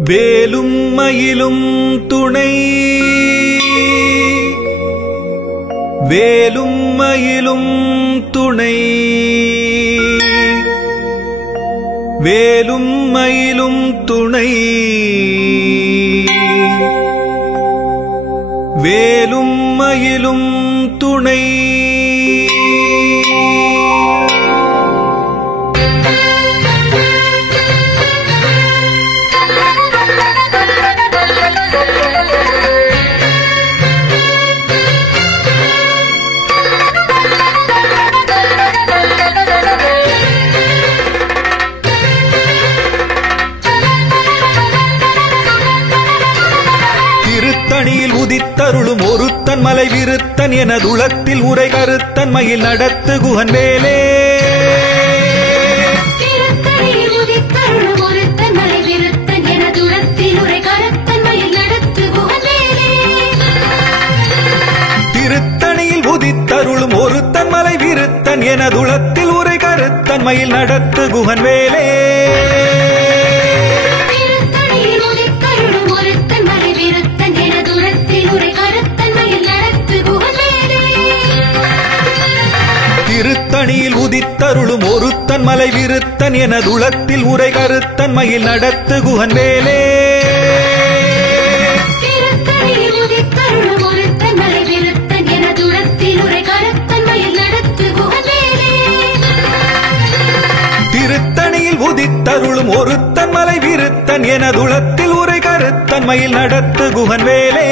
வேலும் மயிலும் துணை வேலும் மயிலும் துணை வேலும் மயிலும் துணை வேலும் மயிலும் துணை திருத்தணியில் உதித்தருளும் ஒருத்தன் மலை விருத்தன் எனதுளத்தில் உரை கருத்தன் மயில் நடத்து குகன் வேலே. திருத்தணியில் உதித்தருளும் ஒருத்தன் மலை விருத்தன் எனதுளத்தில் உரை கருத்தன் மயில் நடத்து குகன் வேலே. திருத்தணியில் உதித்தருளும் ஒருத்தன் மலை விருத்தன் எனதுளத்தில் உரை கருத்தன் மயில் நடத்து குகன் வேலே. திருத்தணியில் உதித்தருளும் ஒருத்தன் மலை விருத்தன் எனதுளத்தில் உரை கருத்தன் மயில் நடத்து குகன் வேலே. திருத்தணியில் உதித்தருளும் ஒருத்தன் மலை விருத்தன் எனதுளத்தில் உரை கருத்தன் மயில் நடத்து குகன் வேலே. திருத்தணியில் உதித்தருளும் ஒருத்தன் மலை விருத்தன் எனதுளத்தில் உரை கருத்தன் மயில் நடத்து குகன் வேலே.